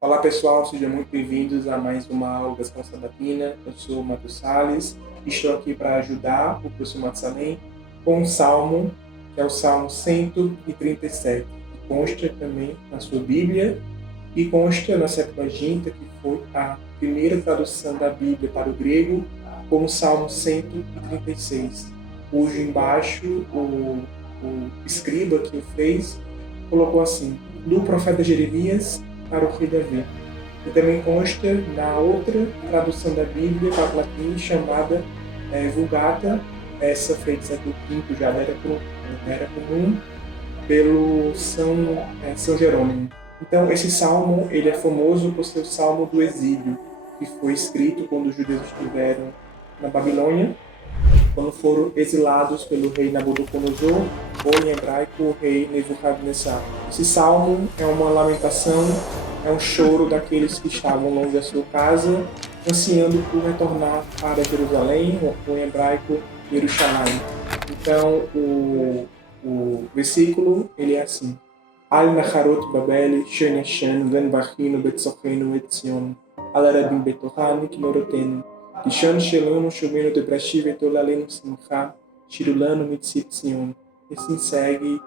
Olá pessoal, sejam muito bem-vindos a mais uma aula da Escola Sabatina. Eu sou o Matheus Salles e estou aqui para ajudar o professor Matsalem com um salmo, que é o Salmo 137, que consta também na sua Bíblia e consta na Septuaginta, que foi a primeira tradução da Bíblia para o grego, como Salmo 136, cujo embaixo o escriba que o fez colocou assim: do profeta Jeremias para o rei Davi. E também consta na outra tradução da Bíblia para o latim chamada Vulgata, essa feita no século V, já era comum pelo São Jerônimo. Então esse salmo ele é famoso por ser o salmo do exílio, que foi escrito quando os judeus estiveram na Babilônia, quando foram exilados pelo rei Nabucodonosor, ou em hebraico o rei Nebuchadnezzar. Esse salmo é uma lamentação, é um choro daqueles que estavam longe da sua casa, ansiando por retornar para Jerusalém, ou em hebraico Jerusalém. Então o versículo ele é assim: Al Nacharot Babel, Shen Yashen, Ven Bachinu, Betzochenu, Etzion, Al Arabim Betohan, Kinorotenu, Kishon Shelanu, Shomenu, Debrashiv, Etolalenu, Simcha, Shirulano, Mitzit, Zion. E assim segue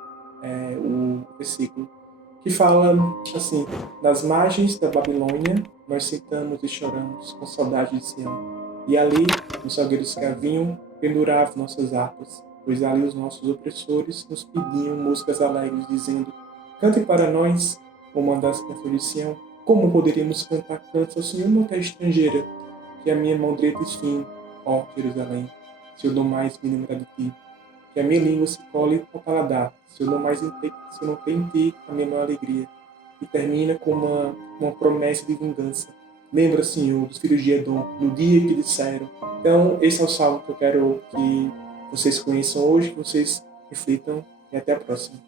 o versículo, que fala assim: nas margens da Babilônia, nós sentamos e choramos com saudade de Sião. E ali, os salgueiros que haviam, penduravam nossas harpas, pois ali os nossos opressores nos pediam músicas alegres, dizendo: cantem para nós, como uma das canções de Sião. Como poderíamos cantar cantos ao Senhor numa terra estrangeira? Que a minha mão direita esfime, ó Jerusalém, se eu não mais me lembrar de ti. Que a minha língua se cole ao paladar, se eu não tenho em ti a minha maior alegria. E termina com uma promessa de vingança. Lembra, Senhor, dos filhos de Edom, no dia que disseram. Então, esse é o salmo que eu quero que vocês conheçam hoje, que vocês reflitam, e até a próxima.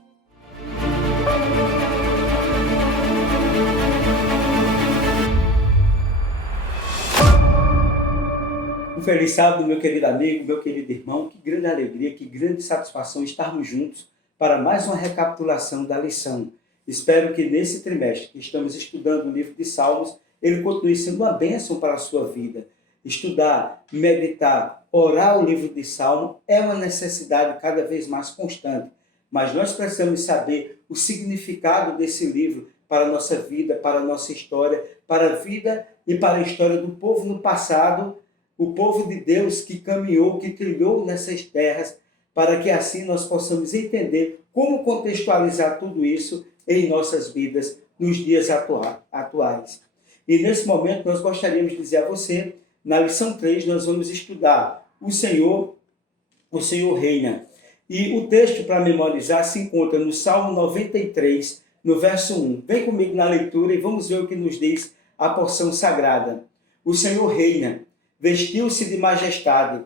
Um feliz sábado, meu querido amigo, meu querido irmão. Que grande alegria, que grande satisfação estarmos juntos para mais uma recapitulação da lição. Espero que nesse trimestre que estamos estudando o livro de Salmos, ele continue sendo uma bênção para a sua vida. Estudar, meditar, orar o livro de Salmo é uma necessidade cada vez mais constante. Mas nós precisamos saber o significado desse livro para a nossa vida, para a nossa história, para a vida e para a história do povo no passado, o povo de Deus que caminhou, que trilhou nessas terras, para que assim nós possamos entender como contextualizar tudo isso em nossas vidas nos dias atuais. E nesse momento nós gostaríamos de dizer a você, na lição 3, nós vamos estudar o Senhor reina. E o texto para memorizar se encontra no Salmo 93, no verso 1. Vem comigo na leitura e vamos ver o que nos diz a porção sagrada. O Senhor reina. Vestiu-se de majestade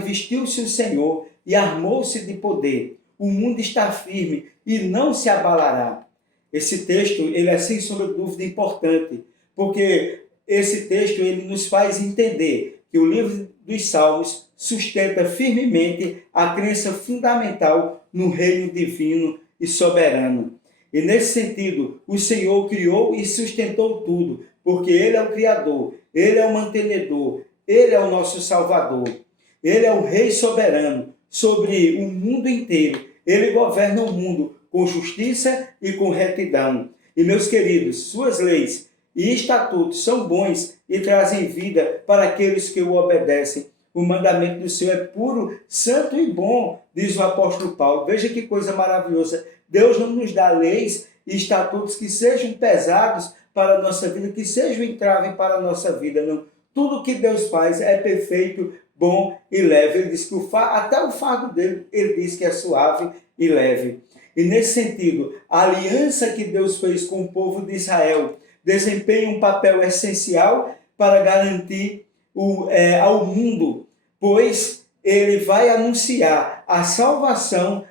vestiu-se o Senhor e armou-se de poder. O mundo está firme e não se abalará. Esse texto ele é sem sombra de dúvida importante, porque esse texto ele nos faz entender que o livro dos Salmos sustenta firmemente a crença fundamental no reino divino e soberano. E nesse sentido, o Senhor criou e sustentou tudo, porque Ele é o Criador, Ele é o mantenedor, Ele é o nosso Salvador. Ele é o Rei soberano sobre o mundo inteiro. Ele governa o mundo com justiça e com retidão. E, meus queridos, suas leis e estatutos são bons e trazem vida para aqueles que o obedecem. O mandamento do Senhor é puro, santo e bom, diz o apóstolo Paulo. Veja que coisa maravilhosa. Deus não nos dá leis e estatutos que sejam pesados para a nossa vida, que sejam entrave para a nossa vida, não. Tudo que Deus faz é perfeito, bom e leve. Ele diz que até o fardo dele, ele diz que é suave e leve. E nesse sentido, a aliança que Deus fez com o povo de Israel desempenha um papel essencial para garantir ao mundo, pois ele vai anunciar a salvação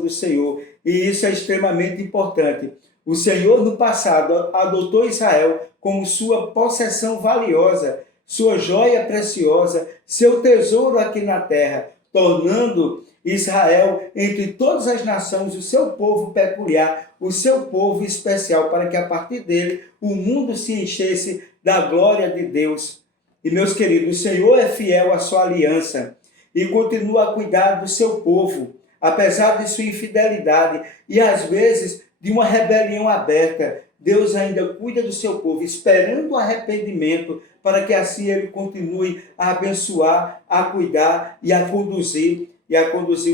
do Senhor. E isso é extremamente importante. O Senhor, no passado, adotou Israel como sua possessão valiosa, sua joia preciosa, seu tesouro aqui na terra, tornando Israel entre todas as nações, o seu povo peculiar, o seu povo especial, para que a partir dele o mundo se enchesse da glória de Deus. E meus queridos, o Senhor é fiel à sua aliança e continua a cuidar do seu povo, apesar de sua infidelidade e às vezes de uma rebelião aberta. Deus ainda cuida do seu povo, esperando o arrependimento, para que assim ele continue a abençoar, a cuidar e a conduzir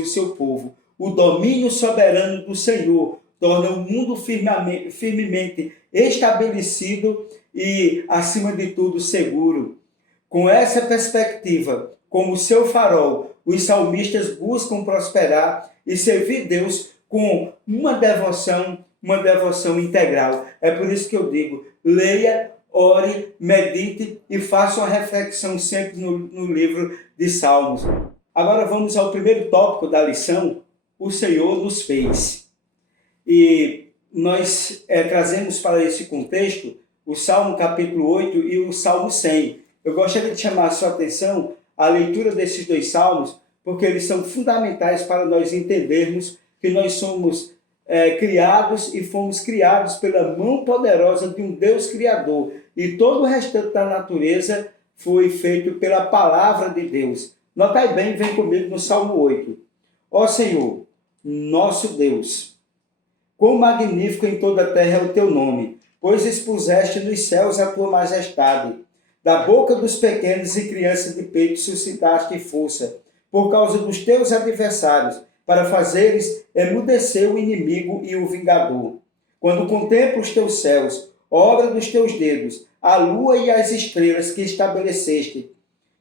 o seu povo. O domínio soberano do Senhor torna o mundo firmemente estabelecido e, acima de tudo, seguro. Com essa perspectiva, como seu farol, os salmistas buscam prosperar e servir Deus com uma devoção integral. É por isso que eu digo, leia, ore, medite e faça uma reflexão sempre no livro de Salmos. Agora vamos ao primeiro tópico da lição, o Senhor nos fez. E nós trazemos para esse contexto o Salmo capítulo 8 e o Salmo 100. Eu gostaria de chamar a sua atenção à leitura desses dois salmos, porque eles são fundamentais para nós entendermos que nós somos criados e fomos criados pela mão poderosa de um Deus Criador. E todo o restante da natureza foi feito pela palavra de Deus. Notai bem, vem comigo no Salmo 8. Ó Senhor, nosso Deus, quão magnífico em toda a terra é o teu nome, pois expuseste nos céus a tua majestade. Da boca dos pequenos e crianças de peito suscitaste força, por causa dos teus adversários, para fazeres emudecer o inimigo e o vingador. Quando contemplo os teus céus, obra dos teus dedos, a lua e as estrelas que estabeleceste,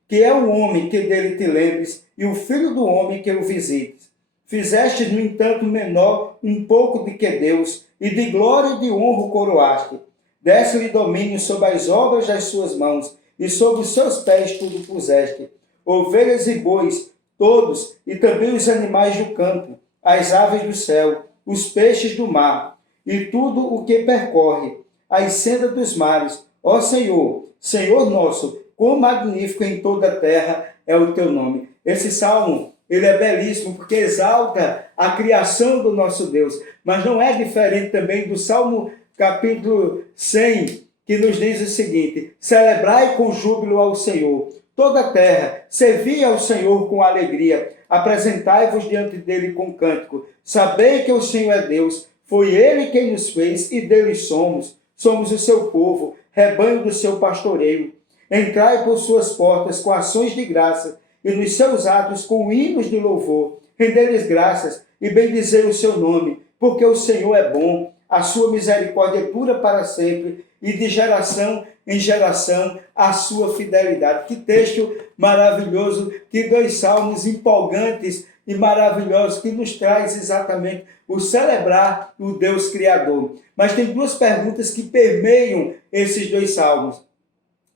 que é o homem que dele te lembres e o filho do homem que o visites. Fizeste, no entanto, menor um pouco de que Deus, e de glória e de honra o coroaste. Desse-lhe domínio sobre as obras das suas mãos, e sobre os seus pés tudo puseste. Ovelhas e bois, todos, e também os animais do campo, as aves do céu, os peixes do mar, e tudo o que percorre, as sendas dos mares. Ó Senhor, Senhor nosso, quão magnífico em toda a terra é o teu nome. Esse salmo, ele é belíssimo, porque exalta a criação do nosso Deus, mas não é diferente também do Salmo capítulo 100, que nos diz o seguinte: celebrai com júbilo ao Senhor toda a terra, servi ao Senhor com alegria, apresentai-vos diante dele com cântico, sabei que o Senhor é Deus, foi ele quem nos fez e dele somos o seu povo, rebanho do seu pastoreio. Entrai por suas portas com ações de graça e nos seus atos com hinos de louvor, render-lhes graças e bendizei o seu nome, porque o Senhor é bom, a sua misericórdia dura para sempre e de geração em geração a sua fidelidade. Que texto maravilhoso, que dois salmos empolgantes e maravilhosos que nos traz exatamente o celebrar o Deus Criador. Mas tem duas perguntas que permeiam esses dois salmos.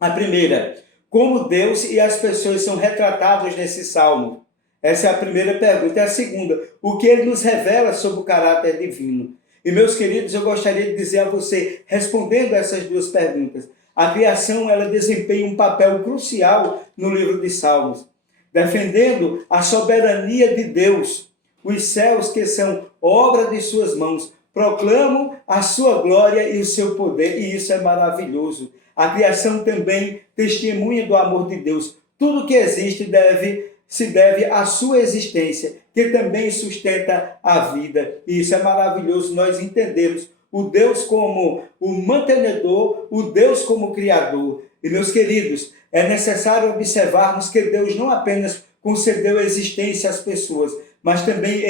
A primeira, como Deus e as pessoas são retratados nesse salmo? Essa é a primeira pergunta. E a segunda, o que ele nos revela sobre o caráter divino? E, meus queridos, eu gostaria de dizer a você, respondendo essas duas perguntas, a criação ela desempenha um papel crucial no livro de Salmos, defendendo a soberania de Deus. Os céus, que são obra de suas mãos, proclamam a sua glória e o seu poder, e isso é maravilhoso. A criação também testemunha do amor de Deus. Tudo que existe se deve à sua existência, que também sustenta a vida. E isso é maravilhoso, nós entendemos o Deus como o mantenedor, o Deus como criador. E, meus queridos, é necessário observarmos que Deus não apenas concedeu existência às pessoas, mas também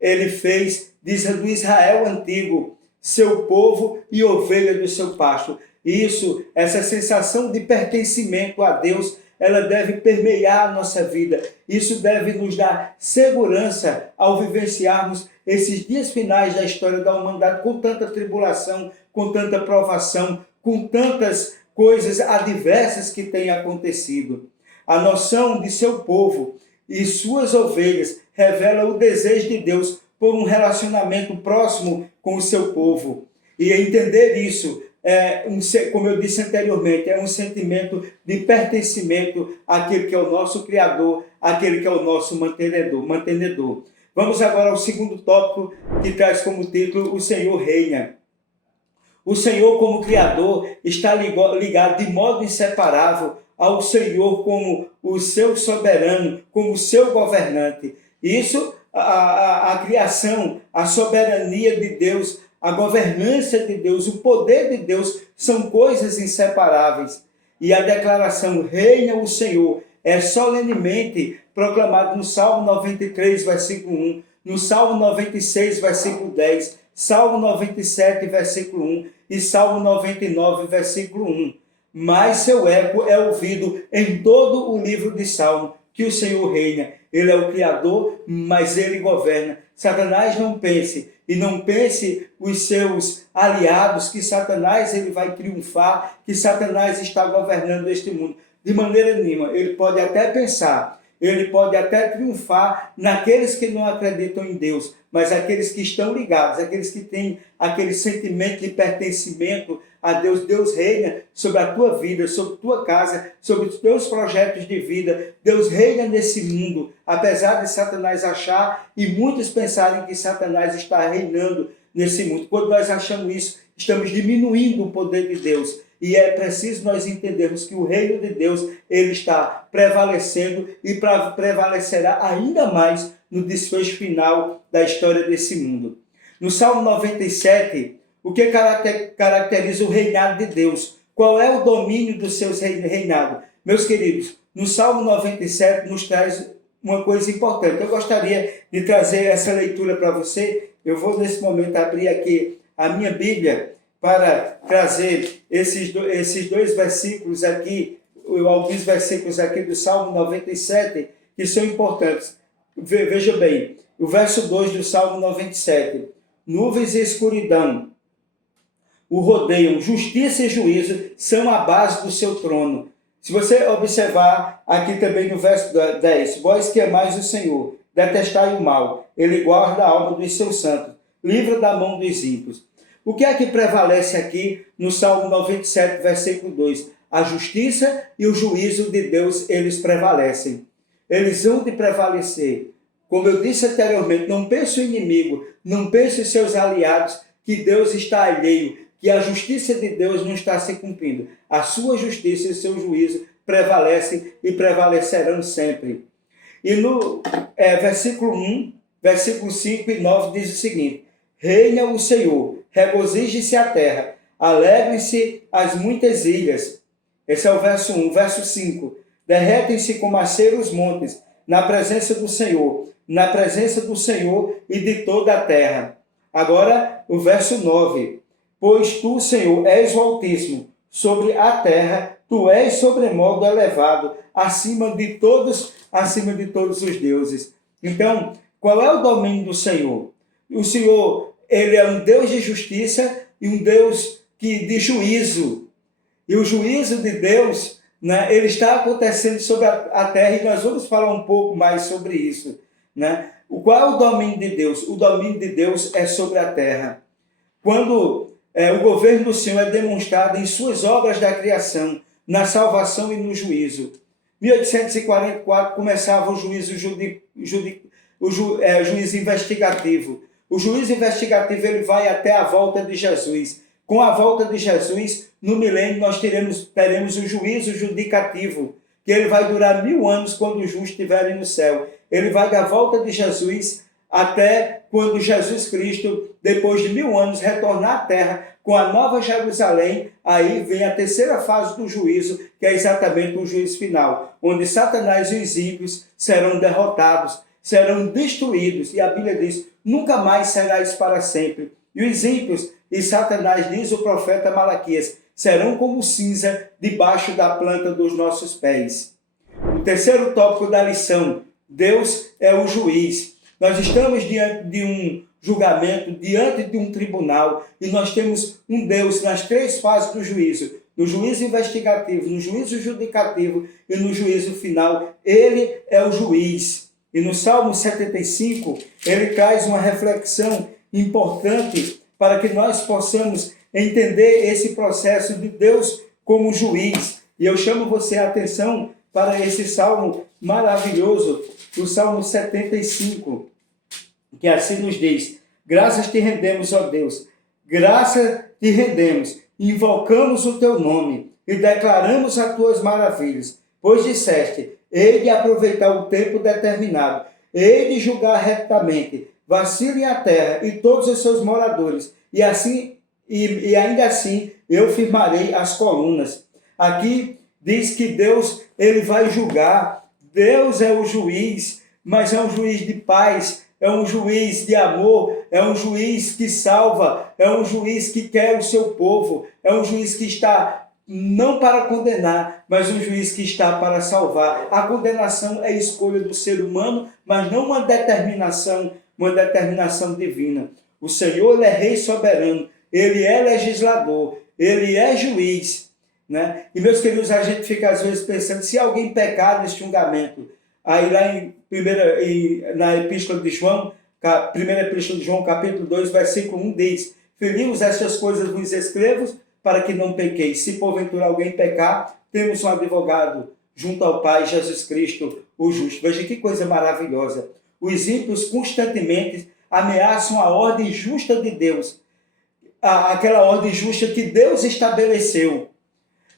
ele fez do Israel antigo seu povo e ovelha do seu pasto. Isso, essa sensação de pertencimento a Deus, ela deve permear a nossa vida. Isso deve nos dar segurança ao vivenciarmos esses dias finais da história da humanidade com tanta tribulação, com tanta provação, com tantas coisas adversas que têm acontecido. A noção de seu povo e suas ovelhas revela o desejo de Deus por um relacionamento próximo com o seu povo. E entender isso como eu disse anteriormente, é um sentimento de pertencimento àquele que é o nosso Criador, àquele que é o nosso mantenedor. Vamos agora ao segundo tópico, que traz como título: O Senhor reina. O Senhor, como Criador, está ligado de modo inseparável ao Senhor como o seu soberano, como o seu governante. Isso, a criação, a soberania de Deus, a governança de Deus, o poder de Deus são coisas inseparáveis. E a declaração reina o Senhor é solenemente proclamado no Salmo 93, versículo 1, no Salmo 96, versículo 10, Salmo 97, versículo 1 e Salmo 99, versículo 1. Mas seu eco é ouvido em todo o livro de Salmo, que o Senhor reina. Ele é o Criador, mas Ele governa. Satanás não pense, e não pense os seus aliados, que Satanás ele vai triunfar, que Satanás está governando este mundo. De maneira nenhuma. Ele pode até pensar, ele pode até triunfar naqueles que não acreditam em Deus, mas aqueles que estão ligados, aqueles que têm aquele sentimento de pertencimento a Deus. Deus reina sobre a tua vida, sobre a tua casa, sobre os teus projetos de vida. Deus reina nesse mundo, apesar de Satanás achar e muitos pensarem que Satanás está reinando nesse mundo. Quando nós achamos isso, estamos diminuindo o poder de Deus. E é preciso nós entendermos que o reino de Deus ele está prevalecendo e prevalecerá ainda mais no desfecho final da história desse mundo. No Salmo 97, o que caracteriza o reinado de Deus? Qual é o domínio do seu reinado? Meus queridos, no Salmo 97 nos traz uma coisa importante. Eu gostaria de trazer essa leitura para você. Eu vou nesse momento abrir aqui a minha Bíblia para trazer esses dois versículos aqui, alguns versículos aqui do Salmo 97, que são importantes. Veja bem, o verso 2 do Salmo 97. Nuvens e escuridão o rodeiam, justiça e juízo são a base do seu trono. Se você observar aqui também no verso 10, vós que amais o Senhor, detestai o mal, ele guarda a alma dos seus santos, livra da mão dos ímpios. O que é que prevalece aqui no Salmo 97, versículo 2? A justiça e o juízo de Deus, eles prevalecem. Eles vão de prevalecer. Como eu disse anteriormente, não pense o inimigo, não pense os seus aliados, que Deus está alheio, que a justiça de Deus não está se cumprindo. A sua justiça e o seu juízo prevalecem e prevalecerão sempre. E no versículo 1, versículo 5 e 9 diz o seguinte: reina o Senhor, regozije-se a terra, alegrem-se as muitas ilhas. Esse é o verso 1. Verso 5. Derretem-se como a cera os montes, na presença do Senhor e de toda a terra. Agora, o verso 9. Pois tu, Senhor, és o Altíssimo, sobre a terra, tu és sobremodo elevado, acima de todos os deuses. Então, qual é o domínio do Senhor? O Senhor, ele é um Deus de justiça e um Deus de juízo. E o juízo de Deus, né, ele está acontecendo sobre a terra, e nós vamos falar um pouco mais sobre isso. Né? Qual é o domínio de Deus? O domínio de Deus é sobre a terra. Quando o governo do Senhor é demonstrado em suas obras da criação, na salvação e no juízo. 1844 começava o juízo juízo investigativo. O juízo investigativo ele vai até a volta de Jesus. Com a volta de Jesus, no milênio, nós teremos o juízo judicativo, que ele vai durar 1000 anos quando os justos estiverem no céu. Ele vai da volta de Jesus até quando Jesus Cristo, depois de 1000 anos, retornar à terra com a nova Jerusalém. Aí vem a terceira fase do juízo, que é exatamente o juízo final, onde Satanás e os ímpios serão derrotados, serão destruídos. E a Bíblia diz, nunca mais serás para sempre. E os ímpios e Satanás, diz o profeta Malaquias, serão como cinza debaixo da planta dos nossos pés. O terceiro tópico da lição: Deus é o juiz. Nós estamos diante de um julgamento, diante de um tribunal, e nós temos um Deus nas 3 fases do juízo: no juízo investigativo, no juízo judicativo e no juízo final. Ele é o juiz. E no Salmo 75, ele traz uma reflexão importante para que nós possamos entender esse processo de Deus como juiz. E eu chamo você a atenção para esse salmo maravilhoso, o Salmo 75, que assim nos diz: graças te rendemos, ó Deus, graças te rendemos, invocamos o teu nome e declaramos as tuas maravilhas, pois disseste: hei de aproveitar o tempo determinado, hei de julgar retamente, vacilem a terra e todos os seus moradores, e ainda assim eu firmarei as colunas. Aqui diz que Deus, ele vai julgar. Deus é o juiz, mas é um juiz de paz, é um juiz de amor, é um juiz que salva, é um juiz que quer o seu povo, é um juiz que está não para condenar, mas um juiz que está para salvar. A condenação é escolha do ser humano, mas não uma determinação divina. O Senhor, ele é rei soberano, ele é legislador, ele é juiz, né? E, meus queridos, a gente fica às vezes pensando, se alguém pecar neste julgamento, aí lá na Epístola de João, primeira Epístola de João, capítulo 2, versículo 1, diz: filhinhos, estas coisas vos escrevo para que não pequeis. Se porventura alguém pecar, temos um advogado junto ao Pai, Jesus Cristo, o justo. Veja que coisa maravilhosa. Os ímpios constantemente ameaçam a ordem justa de Deus, aquela ordem justa que Deus estabeleceu.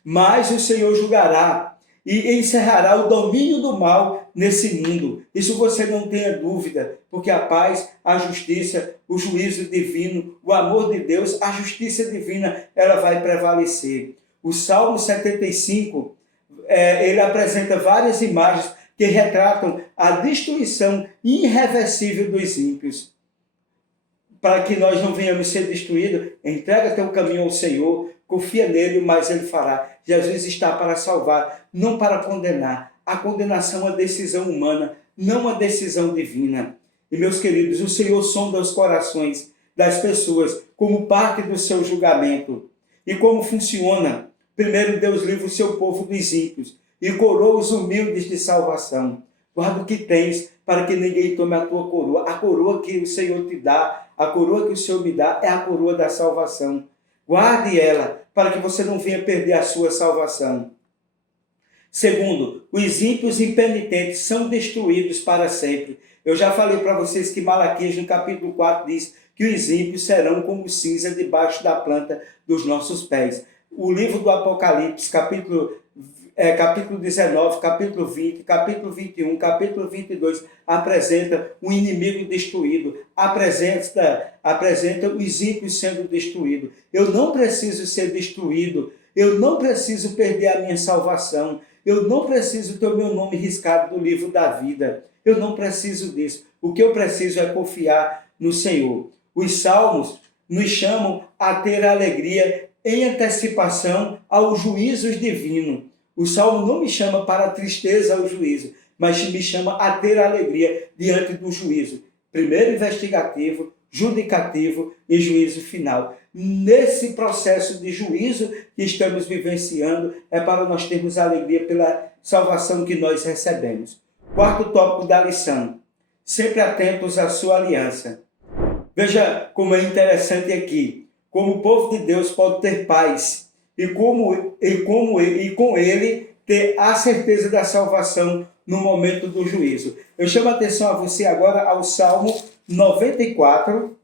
Mas o Senhor julgará e encerrará o domínio do mal nesse mundo. Isso você não tenha dúvida, porque a paz, a justiça, o juízo divino, o amor de Deus, a justiça divina, ela vai prevalecer. O Salmo 75, ele apresenta várias imagens que retratam a destruição irreversível dos ímpios. Para que nós não venhamos ser destruídos, entrega teu caminho ao Senhor, confia nele, mas ele fará. Jesus está para salvar, não para condenar. A condenação é uma decisão humana, não uma decisão divina. E, meus queridos, o Senhor sonda os corações das pessoas como parte do seu julgamento. E como funciona? Primeiro, Deus livra o seu povo dos ímpios e coroa os humildes de salvação. Guarda o que tens, para que ninguém tome a tua coroa. A coroa que o Senhor te dá, a coroa que o Senhor me dá, é a coroa da salvação. Guarde ela, para que você não venha perder a sua salvação. Segundo, os ímpios impenitentes são destruídos para sempre. Eu já falei para vocês que Malaquias, no capítulo 4, diz que os ímpios serão como cinza debaixo da planta dos nossos pés. O livro do Apocalipse, capítulo 19, capítulo 20, capítulo 21, capítulo 22, apresenta um inimigo destruído, apresenta os ímpios sendo destruídos. Eu não preciso ser destruído, eu não preciso perder a minha salvação, eu não preciso ter o meu nome riscado do livro da vida, eu não preciso disso. O que eu preciso é confiar no Senhor. Os salmos nos chamam a ter alegria em antecipação aos juízos divinos. O Salmo não me chama para a tristeza ao juízo, mas me chama a ter alegria diante do juízo. Primeiro investigativo, judicativo e juízo final. Nesse processo de juízo que estamos vivenciando, é para nós termos alegria pela salvação que nós recebemos. Quarto tópico da lição: sempre atentos à sua aliança. Veja como é interessante aqui, como o povo de Deus pode ter paz e com ele ter a certeza da salvação no momento do juízo. Eu chamo a atenção a você agora ao Salmo 94.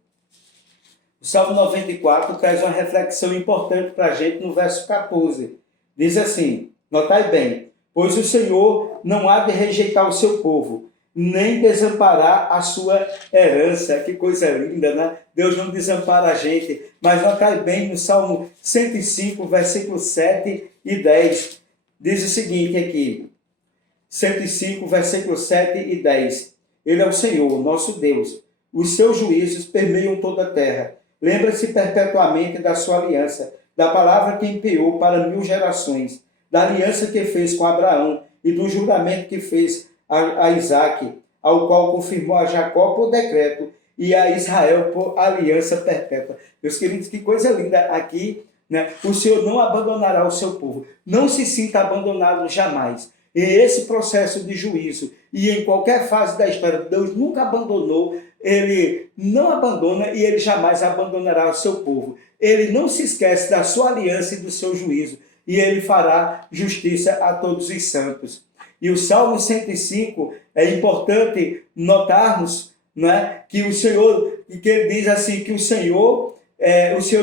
O Salmo 94 traz uma reflexão importante para a gente no verso 14. Diz assim, notai bem: pois o Senhor não há de rejeitar o seu povo, nem desamparar a sua herança. Que coisa linda, né? Deus não desampara a gente. Mas notai bem no Salmo 105, versículos 7 e 10. Diz o seguinte aqui. 105, versículos 7 e 10. Ele é o Senhor, nosso Deus. Os seus juízos permeiam toda a terra. Lembra-se perpetuamente da sua aliança, da palavra que empenhou para 1000 gerações, da aliança que fez com Abraão e do juramento que fez a Isaque, ao qual confirmou a Jacó por decreto e a Israel por aliança perpétua. Meus queridos, que coisa linda aqui, né? O Senhor não abandonará o seu povo. Não se sinta abandonado jamais. Em esse processo de juízo e em qualquer fase da história, Deus nunca abandonou ele não abandona e ele jamais abandonará o seu povo. Ele não se esquece da sua aliança e do seu juízo, e ele fará justiça a todos os santos. E o Salmo 105, é importante notarmos, né, que o Senhor, que ele diz assim, que o Senhor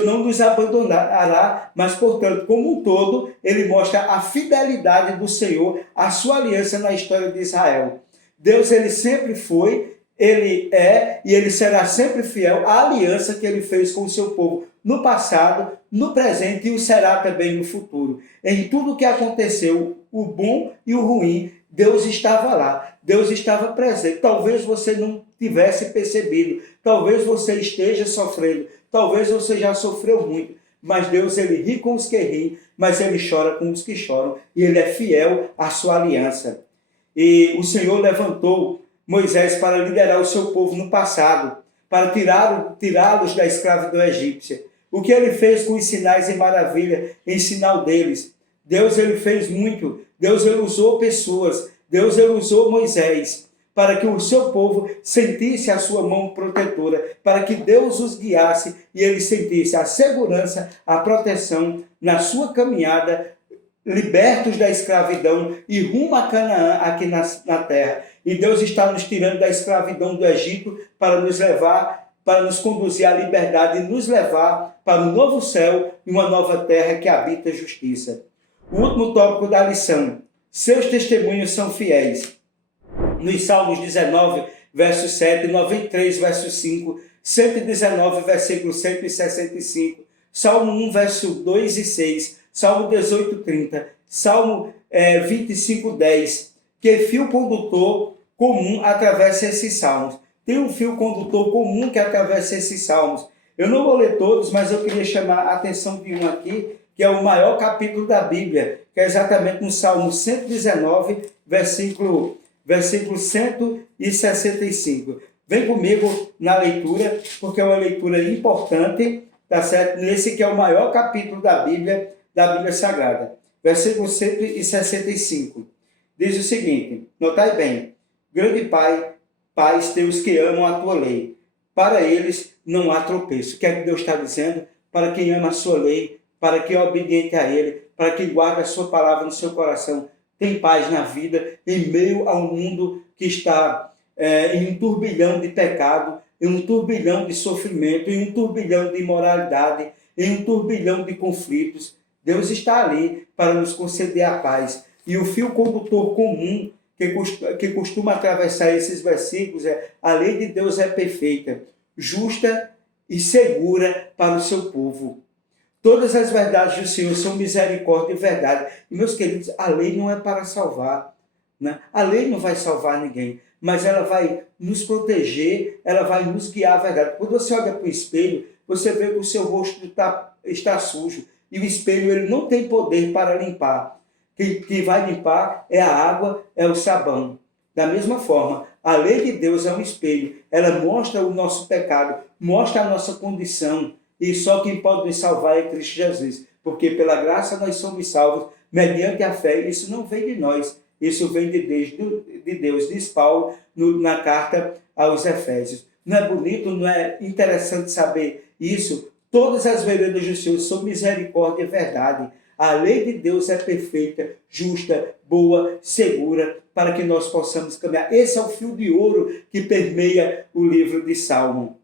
não nos abandonará, mas, portanto, como um todo, ele mostra a fidelidade do Senhor, a sua aliança na história de Israel. Deus, ele sempre foi, ele é e ele será sempre fiel à aliança que ele fez com o seu povo no passado, no presente e o será também no futuro. Em tudo que aconteceu, o bom e o ruim, Deus estava lá, Deus estava presente. Talvez você não tivesse percebido, talvez você esteja sofrendo, talvez você já sofreu muito, mas Deus, ele ri com os que riem, mas ele chora com os que choram, e ele é fiel à sua aliança. E o Senhor levantou Moisés para liderar o seu povo no passado, para tirá-los da escravidão egípcia. O que ele fez com os sinais e maravilha em sinal deles? Deus, ele fez muito. Deus, ele usou pessoas. Deus, ele usou Moisés para que o seu povo sentisse a sua mão protetora, para que Deus os guiasse e eles sentissem a segurança, a proteção na sua caminhada, libertos da escravidão e rumo a Canaã aqui na terra. E Deus está nos tirando da escravidão do Egito para nos levar, para nos conduzir à liberdade e nos levar para um novo céu e uma nova terra que habita a justiça. O último tópico da lição: seus testemunhos são fiéis. Nos Salmos 19, verso 7, 93, verso 5, 119, versículo 165, Salmo 1, verso 2 e 6, Salmo 18, 30, Salmo 25, 10, que fio condutor comum atravessa esses salmos. Tem um fio condutor comum que atravessa esses salmos. Eu não vou ler todos, mas eu queria chamar a atenção de um aqui, que é o maior capítulo da Bíblia, que é exatamente no Salmo 119, versículo 165. Vem comigo na leitura, porque é uma leitura importante, tá certo? Nesse que é o maior capítulo da Bíblia Sagrada. Versículo 165. Diz o seguinte, notai bem: grande Pai, pais teus que amam a tua lei, para eles não há tropeço. O que é que Deus está dizendo? Para quem ama a sua lei, para quem é obediente a ele, para quem guarda a sua palavra no seu coração, tem paz na vida, em meio ao mundo que está em um turbilhão de pecado, em um turbilhão de sofrimento, em um turbilhão de imoralidade, em um turbilhão de conflitos. Deus está ali para nos conceder a paz. E o fio condutor comum que costuma atravessar esses versículos é: a lei de Deus é perfeita, justa e segura para o seu povo. Todas as verdades do Senhor são misericórdia e verdade. E, meus queridos, a lei não é para salvar, né? A lei não vai salvar ninguém, mas ela vai nos proteger, ela vai nos guiar à verdade. Quando você olha para o espelho, você vê que o seu rosto está sujo. E o espelho, ele não tem poder para limpar. Quem vai limpar é a água, é o sabão. Da mesma forma, a lei de Deus é um espelho. Ela mostra o nosso pecado, mostra a nossa condição. E só quem pode nos salvar é Cristo Jesus. Porque pela graça nós somos salvos mediante a fé. Isso não vem de nós, isso vem de Deus, diz Paulo na carta aos Efésios. Não é bonito, não é interessante saber isso? Todas as veredas do Senhor são misericórdia e verdade. A lei de Deus é perfeita, justa, boa, segura, para que nós possamos caminhar. Esse é o fio de ouro que permeia o livro de Salmo.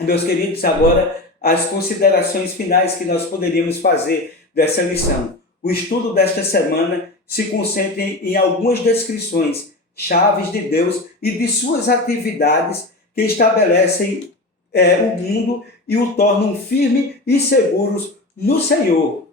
Meus queridos, agora as considerações finais que nós poderíamos fazer dessa lição. O estudo desta semana se concentra em algumas descrições, chaves de Deus e de suas atividades que estabelecem o mundo e o tornam firme e seguros no Senhor.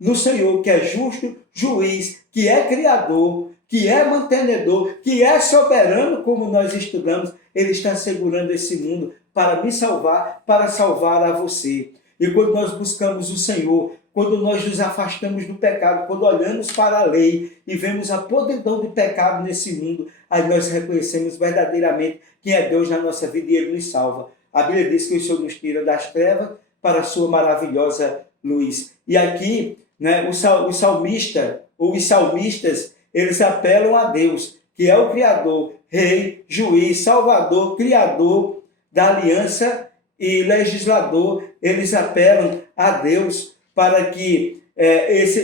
No Senhor, que é justo, juiz, que é criador, que é mantenedor, que é soberano, como nós estudamos. Ele está segurando esse mundo para me salvar, para salvar a você. E quando nós buscamos o Senhor, quando nós nos afastamos do pecado, quando olhamos para a lei e vemos a podridão de pecado nesse mundo, aí nós reconhecemos verdadeiramente quem é Deus na nossa vida e Ele nos salva. A Bíblia diz que o Senhor nos tira das trevas para a sua maravilhosa luz. E aqui, né, o salmista, ou os salmistas, eles apelam a Deus, que é o Criador, Rei, Juiz, Salvador, Criador, da aliança e legislador, eles apelam a Deus para que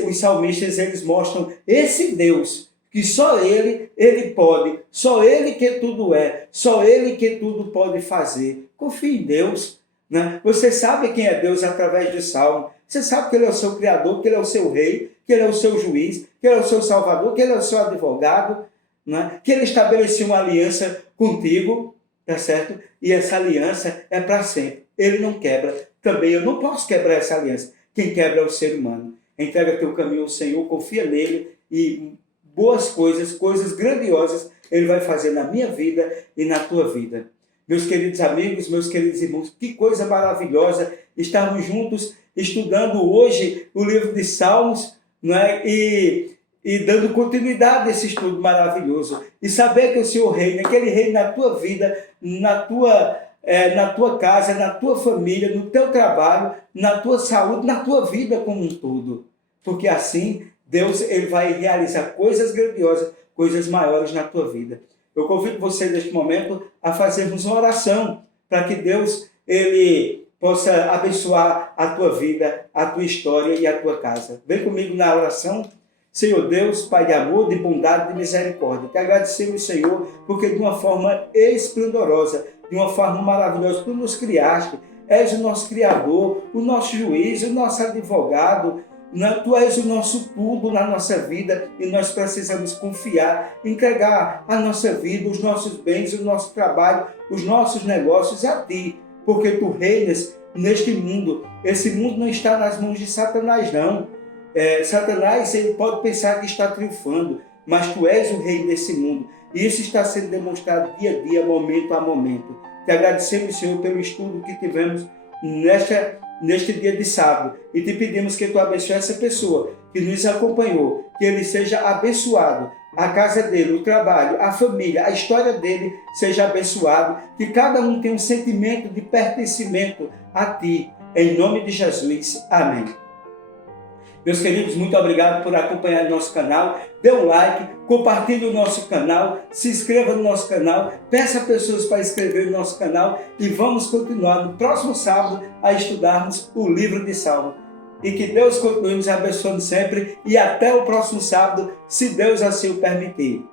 os salmistas eles mostram esse Deus, que só ele pode, só ele que tudo é, só ele que tudo pode fazer. Confie em Deus, né? Você sabe quem é Deus através do Salmo. Você sabe que Ele é o seu Criador, que Ele é o seu Rei, que Ele é o seu juiz, que Ele é o seu Salvador, que Ele é o seu advogado, né? Que Ele estabeleceu uma aliança contigo, tá certo? E essa aliança é para sempre. Ele não quebra. Também eu não posso quebrar essa aliança. Quem quebra é o ser humano. Entrega teu caminho ao Senhor, confia nele e boas coisas, coisas grandiosas, Ele vai fazer na minha vida e na tua vida. Meus queridos amigos, meus queridos irmãos, que coisa maravilhosa estarmos juntos estudando hoje o livro de Salmos, não é? E dando continuidade a esse estudo maravilhoso. E saber que o Senhor reina, que Ele reina na tua vida, na tua casa, na tua família, no teu trabalho, na tua saúde, na tua vida como um todo. Porque assim Deus ele vai realizar coisas grandiosas, coisas maiores na tua vida. Eu convido você neste momento a fazermos uma oração para que Deus ele possa abençoar a tua vida, a tua história e a tua casa. Vem comigo na oração. Senhor Deus, Pai de amor, de bondade, de misericórdia. Te agradecemos, Senhor, porque de uma forma esplendorosa, de uma forma maravilhosa, Tu nos criaste. És o nosso Criador, o nosso juiz, o nosso advogado. Tu és o nosso tudo na nossa vida e nós precisamos confiar, entregar a nossa vida, os nossos bens, o nosso trabalho, os nossos negócios a Ti, porque Tu reinas neste mundo. Esse mundo não está nas mãos de Satanás, não. Satanás ele pode pensar que está triunfando, mas Tu és o rei desse mundo. E isso está sendo demonstrado dia a dia, momento a momento. Te agradecemos, Senhor, pelo estudo que tivemos neste dia de sábado, e te pedimos que Tu abençoe essa pessoa que nos acompanhou, que ele seja abençoado, a casa dele, o trabalho, a família, a história dele seja abençoado, que cada um tenha um sentimento de pertencimento a Ti, em nome de Jesus, amém. Meus queridos, muito obrigado por acompanhar o nosso canal. Dê um like, compartilhe o nosso canal, se inscreva no nosso canal, peça a pessoas para inscrever no nosso canal e vamos continuar no próximo sábado a estudarmos o livro de Salmos. E que Deus continue nos abençoando sempre e até o próximo sábado, se Deus assim o permitir.